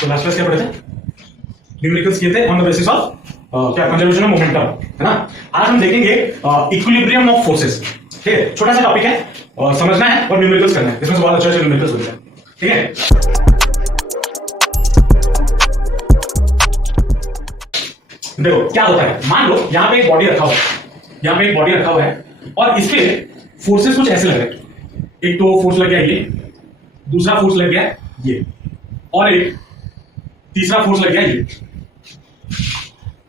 तो last class क्या पढ़े थे? न्यूमेरिकल्स किए थे ऑन द बेसिस ऑफ क्या कंजर्वेशन ऑफ मोमेंटम, है ना। आज हम देखेंगे इक्विलिब्रियम ऑफ फोर्सेस। ठीक है, छोटा सा टॉपिक है और समझना है और न्यूमेरिकल्स करना है। इसमें बहुत अच्छे न्यूमेरिकल्स होते हैं। ठीक है, देखो क्या होता है। मान लो यहाँ पे एक बॉडी रखा हुआ है, यहाँ पे एक बॉडी रखा हुआ है और इस पे फोर्सेस कुछ ऐसे लग रहे हैं। एक तो फोर्स लग गया ये, दूसरा फोर्स लग गया ये, और एक तीसरा फोर्स लग गया ये।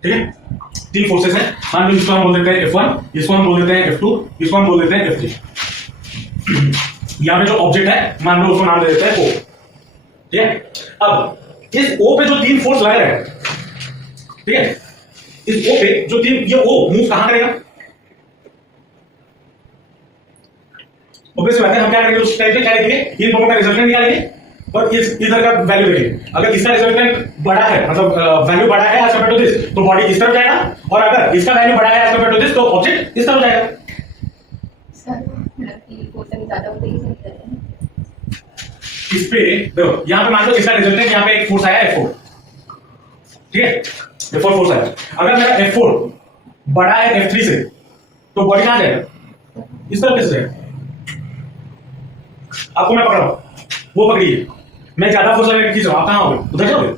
ठीक है, तीन फोर्सेस हैं। मान लो इसको हम बोल देते हैं F1, इसको हम बोल देते हैं F2, इसको हम बोल देते हैं F3। यहाँ पे जो ऑब्जेक्ट है मान लो उसको नाम दे देते हैं O। ठीक है, अब इस O पे जो तीन फोर्स लग रहे हैं, ठीक है, इस O पे जो तीन, ये O मूव कहां करेगा? ऑब्वियसली बात है, हम क्या करेंगे उस टाइम पे, क्या लिखेंगे, इन दोनों का रिजल्टेंट निकालेंगे और इस इधर का वैल्यू देंगे। अगर इसका रिजल्टेंट बड़ा है, मतलब वैल्यू बड़ा है एज कंपेयर टू दिस, तो बॉडी इस तरफ जाएगा, और अगर इसका वैल्यू बड़ा है एज कंपेयर टू दिस, तो ऑब्जेक्ट इस तरफ जाएगा। इस पे देखो, यहां पे मान लो इसका रिजल्टेंट, यहां पे एक फोर्स आया F4, ठीक है, F4 फोर्स आया। अगर मेरा F4 बड़ा है F3 से, तो बॉडी कहां जाएगा? इस तरफ कैसे जाएगा? आपको मैं पकड़ रहा हूं, वो पकड़िए, मैं ज्यादा फोर्स लगा के खींच रहा हूं, आप कहां होगे? उधर जाओगे?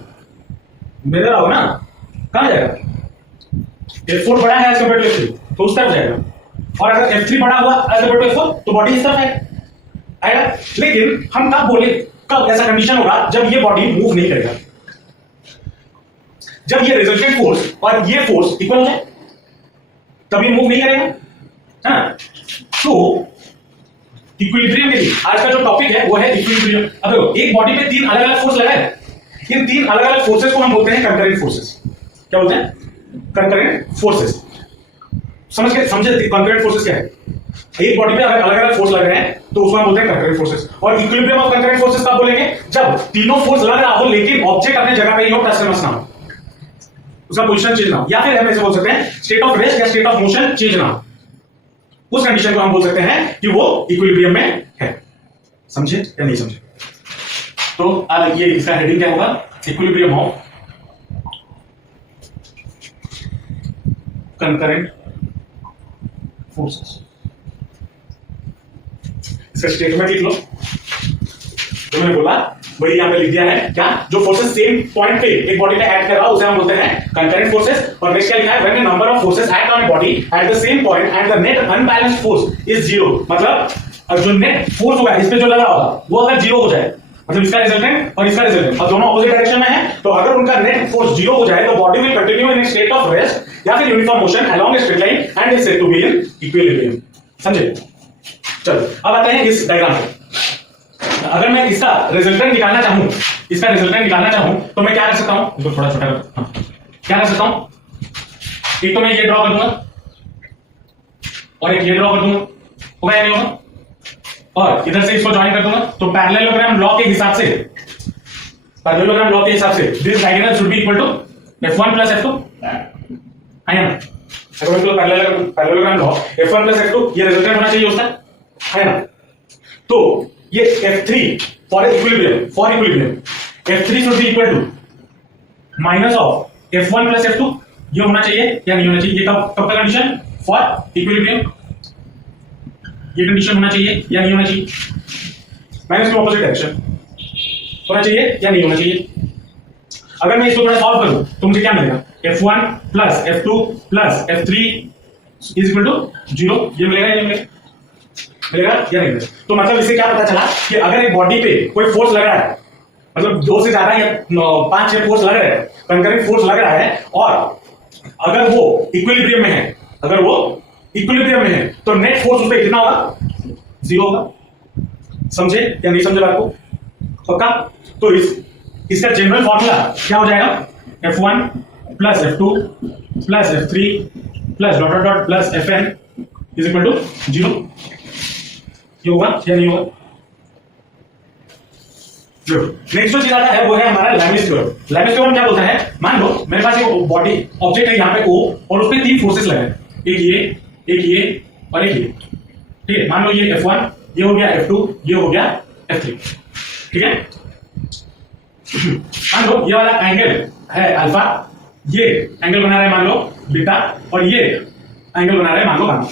मेरे रहोगे ना, कहां जाएगा? F4 बड़ा है एज कंपेयर टू F3, तो उस तरफ जाएगा। और अगर F3 बड़ा हुआ एज कंपेयर टू F4, तो बॉडी इस तरफ आएगा। लेकिन हम कब बोले, कब ऐसा कंडीशन होगा जब ये बॉडी मूव नहीं करेगा, जब ये रिजल्टेंट फोर्स और ये फोर्स इक्वल हो जाए, तब ये मूव नहीं करेगा, है ना। तो इक्विलिब्रियम के लिए आज का जो टॉपिक है वो है इक्विलिब्रियम। अब देखो, एक बॉडी पे तीन अलग अलग फोर्स लगा है, इन तीन अलग अलग फोर्सेस को हम बोलते हैं कंकरेंट फोर्सेस। क्या बोलते हैं? Concurrent forces. समझे कंकरेंट फोर्सेस क्या है? एक बॉडी पे अगर अलग अलग फोर्स लग रहे हैं तो उसको हम बोलते हैं कंकरेंट फोर्सेस। और इक्विलिब्रियम ऑफ कंकरेंट फोर्सेस कब बोलेंगे? जब तीनों फोर्स लग रहा हो लेकिन ऑब्जेक्ट अपने जगह पे ही हो, टच ना हो, उसका पोजीशन चेंज ना हो, या फिर हम ऐसे बोल सकते हैं स्टेट ऑफ रेस्ट या स्टेट ऑफ मोशन चेंज ना हो, उस कंडीशन को हम बोल सकते हैं कि वो इक्विलिब्रियम में है। समझे या नहीं समझे? तो आज ये इसका हेडिंग क्या होगा? Equilibrium of concurrent forces. इसका स्टेटमेंट लिख लो, जो मैंने बोला वही यहां पे लिख दिया है। क्या? जो फोर्सेस सेम पॉइंट पे एक बॉडी पे एक्ट कर रहा है उसे हम बोलते हैं कंकरेंट फोर्सेस। और नेक्स्ट क्या लिखा है? When the number of forces act on a body at the same point and the net unbalanced force is zero. मतलब जो नेट फोर्स होगा इस पे जो लगा होगा वो अगर जीरो हो जाए, मतलब इसका रिजल्टेंट और इसका रिजल्टेंट और दोनों ऑपोजिट डायरेक्शन में है, तो अगर उनका नेट फोर्स जीरो हो जाए तो body will continue in state of rest या फिर uniform motion along a straight line and is said to be in equilibrium. समझे? चलो अब आते हैं इस डायग्राम पे। अगर मैं इसका रिजल्टेंट निकालना चाहूं, तो मैं क्या कर सकता हूं? इसको थोड़ा छोटा कर, क्या कर सकता हूं? एक तो मैं ये ड्रॉ कर दूंगा और एक ये ड्रॉ कर दूंगा, होगा या नहीं होगा? और इधर से इसको ज्वाइन कर दूंगा। तो पैरेललोग्राम लॉ के हिसाब से this diagonal should be equal to F1 plus F2, है ना। अगर मतलब parallelogram law F1 plus F2 ये रिजल्टेंट होना चाहिए उसका, है ना। तो ये F3 for equilibrium F3 should be equal to minus of F1 plus F2, ये होना चाहिए या नहीं होना चाहिए? ये कब का कंडीशन? फॉर इक्विलिब्रियम ये कंडीशन होना चाहिए या नहीं होना चाहिए? माइनस के ऑपोजिट डायरेक्शन होना चाहिए या नहीं होना चाहिए? अगर मैं इसको थोड़ा सॉल्व करूं तो मुझे क्या मिलेगा? F1 plus F2 plus F3 is equal to 0। ये मिलेगा या नहीं मिलेगा या नहीं? तो मतलब इससे क्या पता चला कि अगर एक बॉडी पे कोई फोर्स लग रहा है, मतलब 2 से ज्यादा या 5-6 फोर्स लग रहे हैं, कंकरेंट फोर्स लग रहा है, और अगर वो इक्विलिब्रियम में है तो नेट फोर्स उस पे कितना होगा? 0 होगा। समझे या नहीं समझे बात को? पक्का? तो इसका जनरल फॉर्मूला क्या हो जाएगा? F1 plus F2 plus F3 plus dot dot dot plus Fn is equal to 0। ये होगा या नहीं होगा? नेक्स्ट जो चीज आता है वो है हमारा लैमिस थ्योरम। लैमिस थ्योरम क्या बोलता है? मान लो मेरे पास एक बॉडी ऑब्जेक्ट है यहाँ पे O, और उस पे तीन फोर्सेस लगे हैं, एक ये और एक ये। ठीक है, मान लो ये F1, ये हो गया F2, ये हो गया F3। ठीक है, मान लो ये वाला एंगल है अल्फा, ये एंगल बना रहा है मान लो बीटा, और ये एंगल बना रहा है मान लो गामा।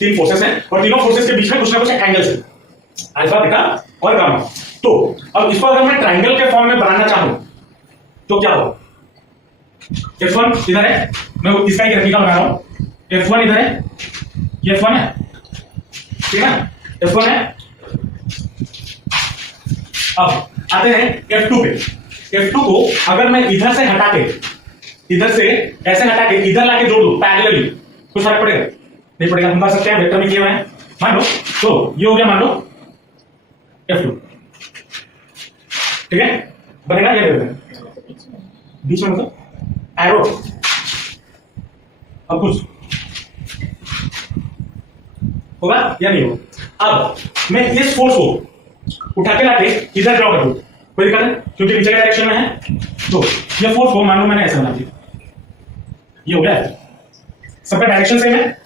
तीन फोर्सेस हैं और तीनों फोर्सेस के बीच में कुछ ना कुछ एंगल्स है, अल्फा बीटा और गामा। तो अब इसको अगर मैं ट्राइंगल के फॉर्म में बनाना चाहूं तो क्या होगा? F1 इधर है, मैं इसका ही रेप्लिका बना रहा हूं। F1 इधर है, ये F1 है, ठीक है, F1 है। अब आते हैं F2 पे। F2 को अगर मैं इधर से हटा के, इधर से ऐसे हटा के इधर लाके जोड़ दूं पैरेलली, कुछ फर्क पड़ेगा? नहीं पड़ेगा। हम कर सकते हैं, वेक्टर में किए हुए हैं। मान लो तो ये हो गया मान लो F2, ठीक है, बनेगा ये बीच में मतलब एरो। अब कुछ होगा या नहीं होगा? अब मैं इस फोर्स को उठा के लाके इधर ड्रॉ कर दूं, कोई दिक्कत है? क्योंकि नीचे के डायरेक्शन में है, तो ये फोर्स को मान लो मैंने ऐसे बना दिया, ये हो गया। सबका डायरेक्शन सेम है,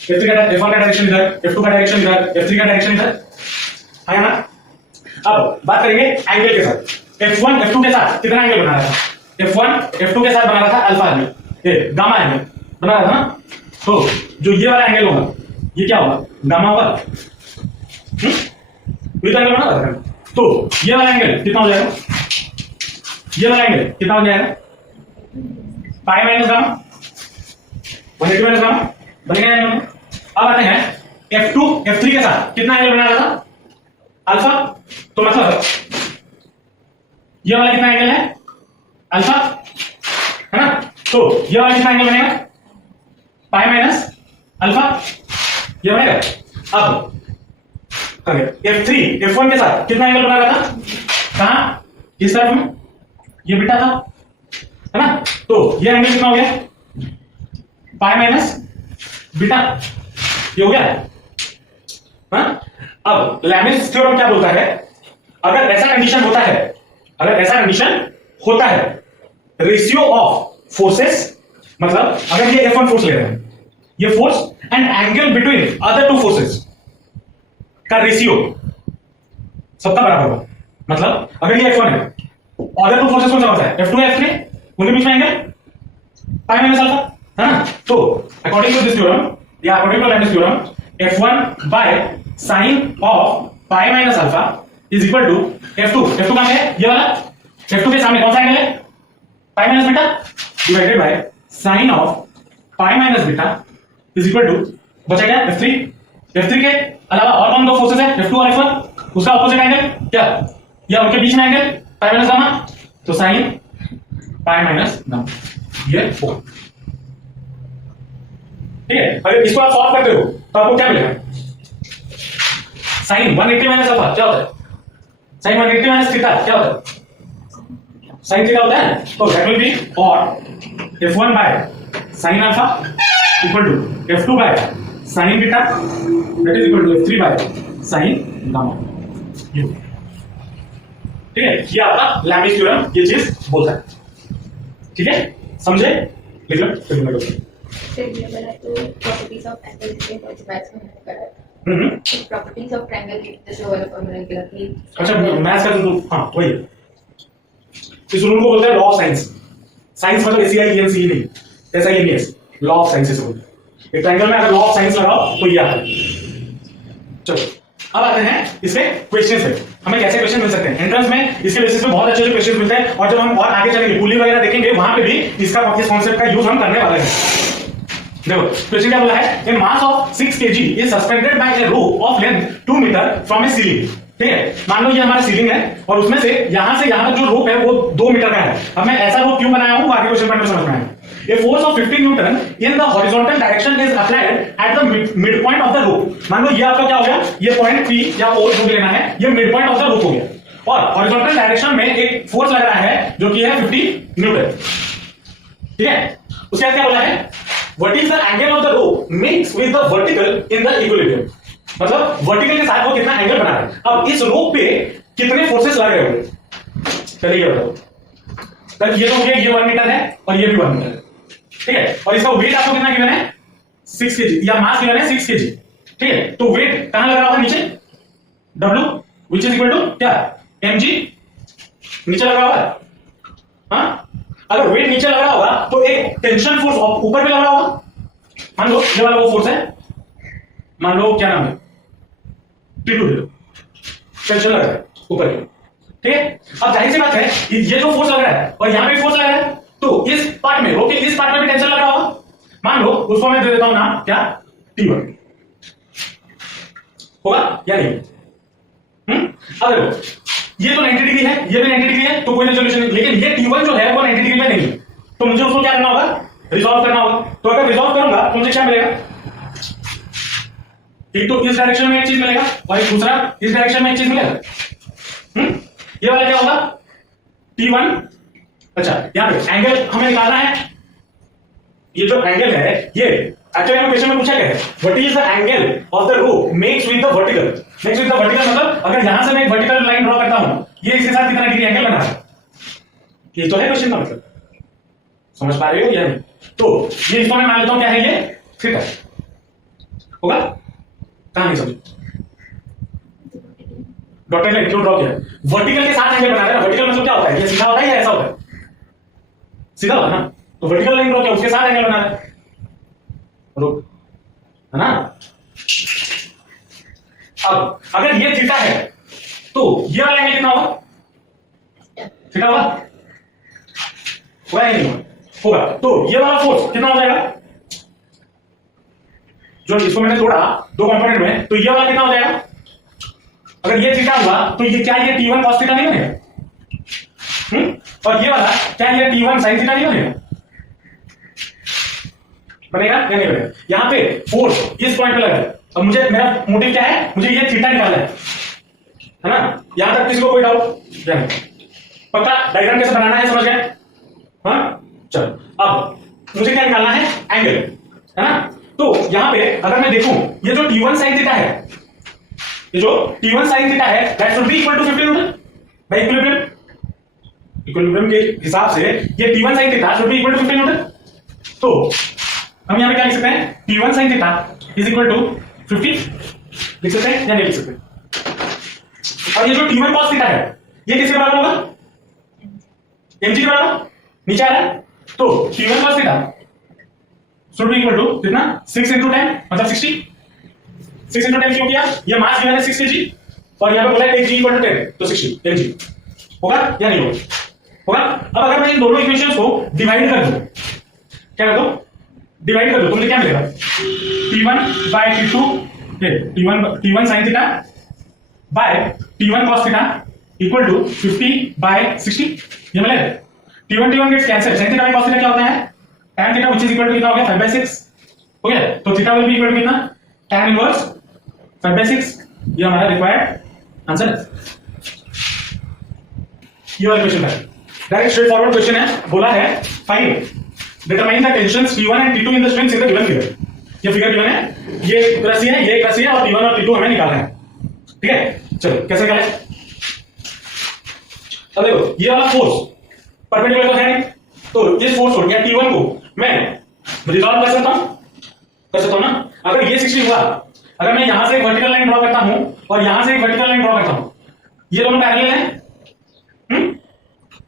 F1 का डायरेक्शन इधर, F2 का डायरेक्शन इधर, F3 का डायरेक्शन इधर, है ना? अब बात करेंगे एंगल के साथ। F1 F2 के साथ कितना एंगल बना रहा था? F1 F2 के साथ बना रहा था अल्फा एंगल, ये गामा एंगल बना रहा था ना। तो जो ये वाला एंगल होगा ये क्या होगा? गामा होगा। ये एंगल बना रहा था, तो ये वाला एंगल कितना हो जाएगा? ये वाला एंगल कितना हो जाएगा? Pi minus gamma, 180 minus gamma बनेगा एंगल। अब आते हैं F2 F3 के साथ कितना एंगल बना रहा था? अल्फा। तो मतलब ये वाला कितना एंगल है? अल्फा, है ना? तो ये वाला कितना एंगल बनेगा? पाई माइनस अल्फा, ये बनेगा। अब F3 F1 के साथ कितना एंगल बना रहा था? कहां? इस तरफ में, ये बीटा था, है ना? तो ये एंगल कितना हो गया? पाई माइनस बीटा, ये हो गया। हाँ? अब लैमिस थ्योरम क्या बोलता है? अगर ऐसा कंडीशन होता है, अगर ऐसा कंडीशन होता है, रेशियो ऑफ फोर्सेस, मतलब अगर ये F1 फोर्स ले रहे हैं, ये force and angle between other two forces का रेशियो सबका बराबर होगा। मतलब अगर ये F1 है, अदर टू फोर्सेस कौन सा होता है? F2 है, F3, उनके बीच में एंगल पाई माइनस अल्फा, है ना? तो अकॉर्डिंग टू दिस थ्योरम या according to Lami's theorem, F1 by sine of pi minus alpha is equal to F2। F2 कहां है? ये वाला। F2 के सामने कौन सा एंगल है? Pi minus beta divided by sine of pi minus beta is equal to, बचा क्या? F3। F3 के अलावा और कौन दो फोर्सेस है? F2 और F1, उसका ऑपोजिट एंगल क्या? या उनके बीच में एंगल पाई माइनस गामा, तो साइन पाई माइनस गामा, ये हो। ठीक है, अगर इसको आप सॉल्व करते हो तो आपको क्या मिलेगा? साइन 180 माइनस अल्फा क्या होता है? साइन 180 माइनस थीटा क्या होता है? साइन थीटा होता है। तो दैट विल बी और F1 by sine alpha equal to F2 by sine beta that is equal to F3 by sine gamma. ठीक है, ये आपका लैमिस थ्योरम ये चीज बोलता है। ठीक है, समझे? लिख लो, फिर मैं करूंगा। तो प्रॉपर्टीज ऑफ एंगल के मैथ्स में करा है। प्रॉपर्टीज ऑफ ट्रायंगल जैसे वाला फॉर्मूला निकला कि अच्छा मैथ्स का तो हां वही इस रूल को बोलते हैं लॉ ऑफ साइंस। साइंस मतलब SCIENCE नहीं, ऐसा ये नहीं है, लॉ ऑफ साइंस से बोलते हैं। एक ट्रायंगल में अगर लॉ ऑफ साइंस लगाओ तो ये आता है। चलो अब आते हैं इसके क्वेश्चंस पे, हमें कैसे क्वेश्चन मिल सकते हैं एंट्रेंस में। इसके बेसिस पे बहुत अच्छे अच्छे क्वेश्चन मिलते हैं, और जब हम और आगे चलेंगे पुली वगैरह देखेंगे वहां पे भी इसका कॉन्सेप्ट का यूज हम करने वाले हैं। देखो क्वेश्चन क्या बोला है? A mass of 6 kg is suspended by a rope of length 2 metre from a ceiling. ठीक है, मान लो ये हमारा सीलिंग है और उसमें से यहां तक जो रोप है वो 2 मीटर का है। अब मैं ऐसा रोप क्यों बनाया हूं, आगे क्वेश्चन पढ़ने में समझ में आएगा। A force of 15 Newton in the horizontal direction is applied at the midpoint of the rope। मान लो ये आपका क्या हो गया, ये पॉइंट P या O जो भी लेना है, ये मिडपॉइंट ऑफ द रोप हो गया, और हॉरिजॉन्टल डायरेक्शन में एक फोर्स लग रहा है जो कि है 50 न्यूटन। ठीक है, उसके बाद क्या बोला है? What is the angle of the rope mixed with the vertical in the equilibrium। मतलब वर्टिकल के साथ वो कितना एंगल बना रहा है। अब इस रोप पे कितने फोर्सेस लग रहे होंगे, चलिए बताओ। तब ये तो हो गया, ये 1 मीटर है और ये भी 1 मीटर है। ठीक है, और इसका वेट आपको कितना गिवन है? 6 kg, या मास गिवन है 6 kg। ठीक है, तो वेट कहां लग रहा होगा? नीचे W which is equal to क्या? mg नीचे लग रहा होगा, हाँ? अगर वेट नीचे लग रहा होगा तो एक टेंशन फोर्स ऊपर भी लग रहा होगा। मान लो ये वाला वो फोर्स है, मान लो क्या नाम है, T2 ले लो, टेंशन लग रहा है ऊपर की, ठीक है। अब जाहिर सी बात है ये जो फोर्स लग रहा है और यहां पे फोर्स लग रहा है, तो इस पार्ट में ओके, इस पार्ट में भी टेंशन लग रहा होगा। मान लो उसको मैं दे देता हूं नाम क्या, T1 होगा या नहीं? अब देखो ये तो 90 डिग्री है, ये भी 90 डिग्री है, तो कोई रेजोल्यूशन नहीं, लेकिन ये T1 जो है वो 90 डिग्री में नहीं है, तो मुझे उसको क्या करना होगा, रिजॉल्व करना होगा। तो अगर रिजॉल्व करूंगा तो मुझे क्या मिलेगा, एक तो इस डायरेक्शन में एक चीज मिलेगा और एक दूसरा इस डायरेक्शन में एक चीज मिलेगा। ये वाला क्या होगा, T1। अच्छा यहां पे एंगल हमें निकालना है, ये जो एंगल है ये एक्चुअली क्वेश्चन में पूछा गया है, what is the angle of the rope makes with the vertical. Makes with the vertical मतलब अगर यहां से मैं एक वर्टिकल लाइन ड्रॉ करता हूं, ये इसके साथ कितना डिग्री एंगल बना है, ये तो है क्वेश्चन का मतलब, समझ पा रहे हो या नहीं? तो ये इसको मैं मान लेता हूं क्या है, ये थीटा होगा। कहां नहीं समझ, डॉटेड लाइन क्यों ड्रॉ किया, वर्टिकल के साथ एंगल बना रहा है। वर्टिकल मतलब क्या होता है, ये सीधा होता है या ऐसा होता है, सीधा होता है ना, तो वर्टिकल लाइन ड्रॉ किया उसके साथ एंगल बना रहा है, है ना। अब अगर ये थीटा है तो ये वाला एंगल कितना होगा, थीटा होगा, नहीं होगा। तो ये वाला फोर्स कितना हो जाएगा, जो इसको मैंने तोड़ा दो कंपोनेंट में, तो ये वाला कितना हो जाएगा, अगर ये थीटा हुआ तो ये क्या, ये T1 cos थीटा नहीं बनेगा? और ये वाला क्या, ये T1 sin थीटा नहीं बनेगा? बनेगा या नहीं बनेगा? यहां पे फोर्स इस पॉइंट पे लगा है। अब मुझे, मेरा मोटिव क्या है, मुझे ये थीटा निकालना है ना। यहां तक किसी को कोई डाउट नहीं? पक्का डायग्राम कैसे बनाना है समझ गए? हाँ चलो, अब मुझे क्या निकालना है, एंगल, है ना। तो यहां पे अगर मैं देखूं, ये जो T1 sin थीटा है, ये जो T1 sin थीटा है, that should be equal to 50 newton by equilibrium. Equilibrium के हिसाब से ये T1 sin theta should be equal to 50 newton. तो हम यहां पे क्या लिख सकते हैं, T1 sin theta is equal to 50 लिख सकते हैं या नहीं लिख सकते? और ये जो T1 cos थीटा है, ये किसके बराबर होगा, mg के बराबर, नीचे आ रहा है। तो T1 cos theta should be equal to कितना, 6 into 10 मतलब 60। 6 into 10 क्यों किया, ये मास गिवन है 6 kg और यहां पे बोला है kg इक्वल टू 10, तो 60 mg होगा या नहीं होगा, होगा। अब अगर मैं इन दोनों इक्वेशंस को डिवाइड कर दूं, क्या कर दूं, डिवाइड कर दो, तो मुझे क्या मिलेगा, T1 by T2 T1 sin theta by T1 cos theta equal to 50 by 60, ये मिलेगा। T1 gets cancel, sin theta by cos theta क्या होता है, tan theta which is equal to कितना हो गया, 5/6 हो गया। तो theta will be equal to कितना, tan इनवर्स 5/6, ये हमारा रिक्वायर्ड आंसर है। ये वाला क्वेश्चन है, डायरेक्ट स्ट्रेट फॉरवर्ड क्वेश्चन है, बोला है find determine the tensions T1 and T2 in the strings in the given figure. ये फिगर गिवन है, ये एक रस्सी है, ये एक रस्सी है, और T1 और T2 हमें निकालना है, ठीक है। चलो कैसे निकालें, अब देखो ये वाला फोर्स परपेंडिकुलर तो है नहीं, तो इस फोर्स को या T1 को मैं रिजॉल्व कर सकता हूं ना। अगर ये 60 हुआ, अगर मैं यहां से एक वर्टिकल लाइन ड्रॉ करता हूं और यहां से एक वर्टिकल लाइन ड्रॉ करता हूं, ये दोनों पैरेलल हैं,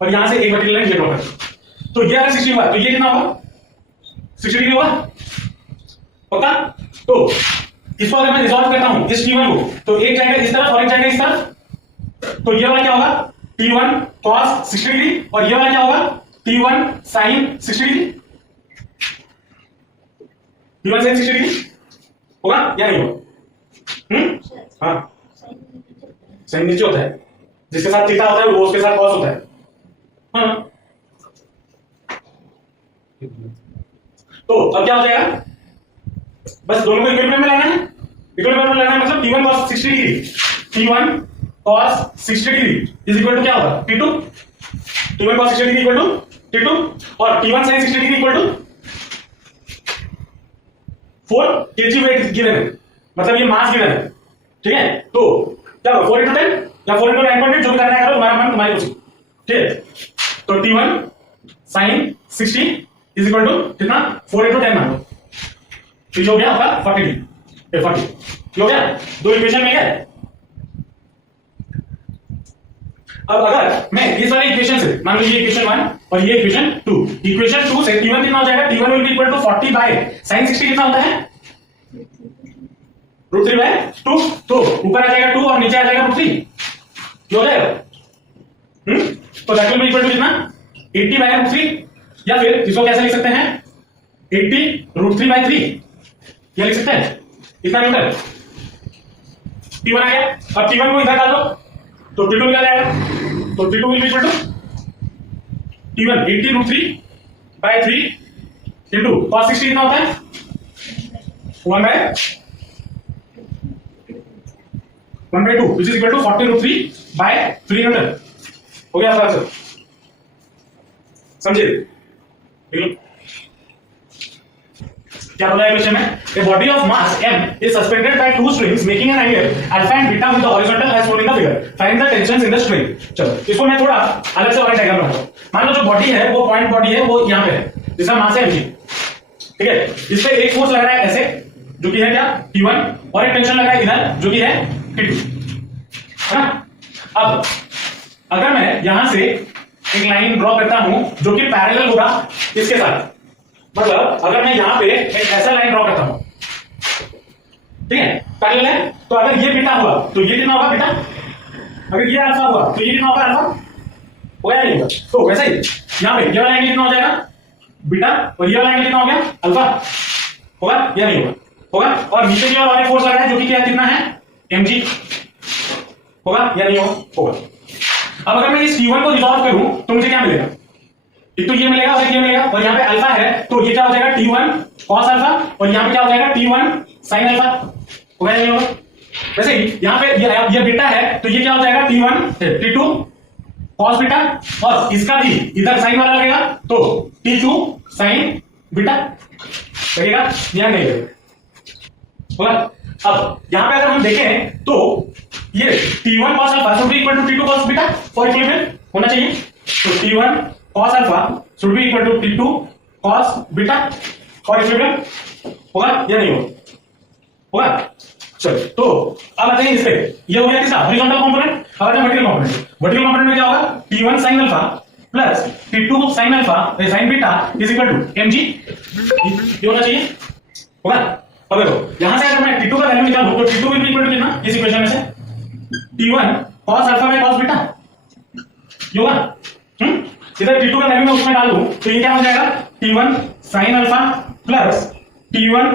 और यहां से एक वर्टिकल लाइन ड्रॉ करता हूं, तो ये अगर 60 हुआ तो ये कितना होगा, 60 डिग्री हुआ, पक्का। तो इसको अगर मैं रिजॉल्व करता हूं इस T1 को, तो एक जाएगा इस तरफ और एक जाएगा इस तरफ, तो ये वाला क्या होगा, T1 cos 60 डिग्री, और ये वाला क्या होगा, T1 sin 60 degree. T1 sin 60 degree होगा या नहीं होगा? हाँ साइन नीचे होता है, जिसके साथ थीटा होता है वो उसके साथ cos होता है। हाँ तो अब क्या हो जाएगा, बस दोनों को इक्विलिब्रियम में लाना है, इक्विलिब्रियम में लाना है मतलब T1 cos 60 degree, T1 cos 60 degree is equal to क्या होगा, T2, T1 cos 60 degree equal to T2, और T1 sin 60 degree equal to 4 kg weight given है, मतलब ये मास गिवन है, ठीक है। तो क्या होगा, 4 into 10 या 4 into 9.8, जो भी करना है करो, तुम्हारा मन तुम्हारी खुशी, ठीक है। तो T1 sin 60 is equal to कितना, 4 into 10 मान लो, तो ये हो गया आपका 40 डिग्री, 40 हो गया, दो इक्वेशन में गया। अब अगर मैं इस वाले इक्वेशन से मान लो ये इक्वेशन 1 और ये इक्वेशन 2, इक्वेशन 2 से T1 कितना हो जाएगा, T1 will be equal to 40 by sin 60 कितना होता है √3/2, तो ऊपर आ जाएगा 2 और नीचे आ जाएगा √3, क्या हो जाएगा तो that will be equal to कितना 80/√3, या फिर इसको कैसे लिख सकते हैं 80√3/3, क्या लिख सकते हैं इतना न्यूटन। T1 आ गया, अब T1 को इधर डाल दो तो T2 निकल जाएगा, तो T2 will be equal to T1 80√3/3 into cos 60 कितना होता है 1/2 which is equal to 40√3/3 Newton. हो गया आपका आंसर, समझे? क्या बोला है क्वेश्चन में, a body of mass m is suspended by two strings making an angle alpha and beta with the horizontal as shown in the figure, find the tensions in the string। चलो इसको मैं थोड़ा अलग से और diagram बनाऊंगा। मान लो जो बॉडी है वो पॉइंट बॉडी है, वो यहाँ पे है जिसका मास है mg, ठीक है, इस पे एक फोर्स लग रहा है ऐसे जो कि है क्या T1 और एक टेंशन लग रहा है इधर जो कि है T2, है ना। अब अगर मैं यहां से एक लाइन ड्रॉ करता हूं जो कि पैरेलल होगा इसके साथ, मतलब अगर मैं यहां पे एक ऐसा लाइन ड्रॉ करता हूं, ठीक है, पैरेलल है, तो अगर ये बीटा हुआ तो ये कितना होगा बीटा, अगर ये अल्फा हुआ तो ये कितना होगा अल्फा, होगा या नहीं होगा। तो वैसे ही यहां पे ये वाला एंगल कितना हो जाएगा बीटा और ये वाला एंगल कितना हो गया अल्फा, होगा या नहीं होगा, होगा। और नीचे की ओर और एक फोर्स लग रहा है जो कि क्या कितना है mg, होगा या नहीं होगा, होगा। अब अगर मैं इस T1 को रिजॉल्व करूं तो मुझे क्या मिलेगा, एक तो ये मिलेगा और एक ये मिलेगा, और यहाँ पे अल्फा है तो ये क्या हो जाएगा T1 cos अल्फा और यहाँ पे क्या हो जाएगा T1 sin अल्फा, होगा या नहीं होगा। वैसे ही यहाँ पे ये बीटा है तो ये क्या हो जाएगा T2 cos बीटा, और इसका भी इधर साइन वाला लगेगा तो T2 sin बीटा लगेगा या नहीं लगेगा, होगा। अब यहाँ पे अगर हम देखें तो ये T1 cos alpha should be equal to T2 cos beta for equilibrium होना चाहिए, तो T1 cos alpha should be equal to T2 cos beta for equilibrium, होगा या नहीं होगा, होगा। चलो तो अब आते हैं इस पे, ये हो गया किसका हॉरिजॉन्टल कंपोनेंट। अब आते हैं वर्टिकल कंपोनेंट। वर्टिकल कंपोनेंट में क्या होगा T1 sin alpha plus T2 sin alpha sin beta is equal to mg, ये होना चाहिए, होगा। अब देखो यहां से अगर मैं T2 का वैल्यू निकालूं तो T2 will be equal to कितना इस इक्वेशन में से T1 cos alpha by cos beta, ये होगा। इधर T2 का वैल्यू मैं उसमें डालूं तो ये क्या हो जाएगा T1 sin alpha plus T1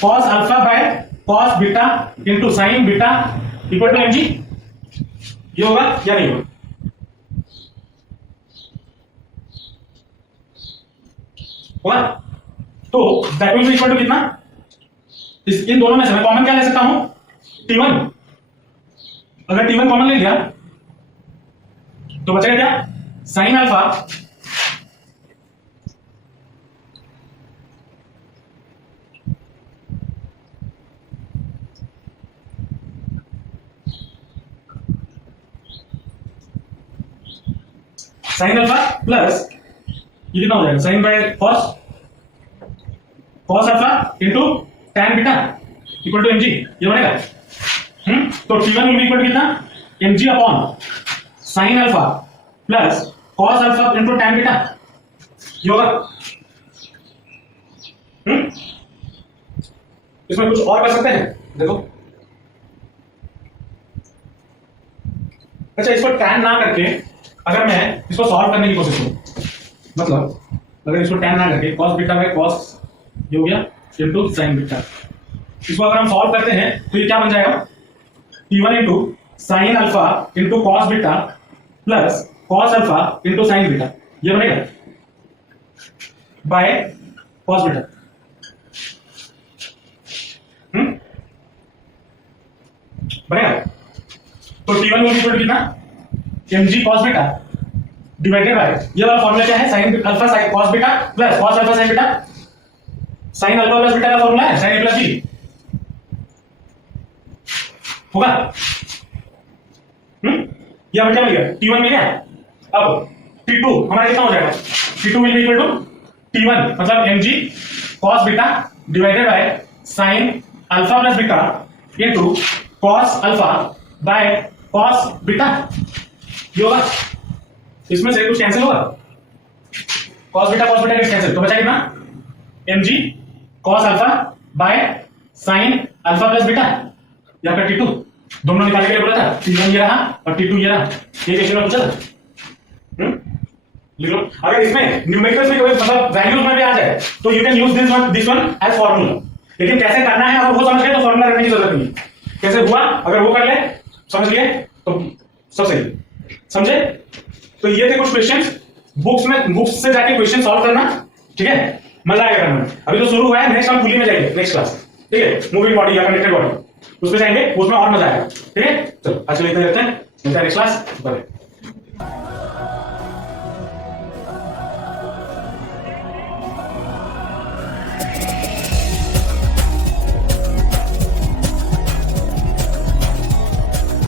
cos alpha by cos beta into sin beta equal to mg, ये होगा या नहीं होगा, होगा। तो that will be equal to कितना, इन दोनों में से मैं कॉमन क्या ले सकता हूं T1, अगर T1 कॉमन ले लिया तो बचेगा क्या sin alpha sin alpha plus ये कितना हो जाएगा sin by cos alpha into tan beta equal to mg, ये बनेगा। तो T1 will be equal to कितना mg upon sin alpha plus cos alpha into tan beta, ये होगा। इसमें कुछ और कर सकते हैं, देखो अच्छा इसको tan ना करके अगर मैं इसको सॉल्व करने की कोशिश करूं, मतलब अगर इसको tan ना करके cos बीटा बाय cos ये हो गया इनटू sin बीटा, इसको अगर हम सॉल्व करते हैं तो ये क्या बन जाएगा T1 into sin alpha into cos beta plus cos alpha into sin beta, ये बनेगा बाय cos बीटा। बनेगा। तो T1 will be equal to कितना mg cos beta divided by ये वाला फॉर्मूला क्या है sin alpha sin cos beta plus cos alpha sin beta, sin alpha plus beta का फॉर्मूला है sin a प्लस b, होगा। ये हमें क्या मिल गया T1 मिल गया। अब T2 हमारा कितना हो जाएगा T2 will be equal to T1 मतलब mg cos beta divided bye sin alpha plus beta into cos alpha by cos beta, ये होगा। इसमें से कुछ कैंसिल होगा, cos बीटा कैसे कैंसिल, तो बचा कितना mg cos alpha bye sin alpha plus beta या फिर t2, दोनों निकालने के लिए बोला था, t1 ये रहा और t2 ये रहा, ये क्वेश्चन में पूछा था। लिख लो। अगर इसमें न्यूमेरिकल्स में कोई मतलब वैल्यूज में भी आ जाए तो you can use this one as formula, लेकिन कैसे करना है अगर वो समझ गए तो फॉर्मूला रखने की जरूरत नहीं, कैसे हुआ अगर वो कर ले समझ लिए तो सब सही, समझे। तो ये थे कुछ क्वेश्चंस, बुक्स से जाके क्वेश्चन सॉल्व करना, ठीक है, मजा आएगा करने में। अभी तो शुरू हुआ है, नेक्स्ट हम फुली में जाएंगे, नेक्स्ट क्लास, ठीक है, मूविंग बॉडी या कनेक्टेड बॉडी उसमें जाएंगे, उसमें और मजा आएगा, ठीक है। चलो आज के लिए इतना करते हैं, मिलता है नेक्स्ट क्लास। बाय।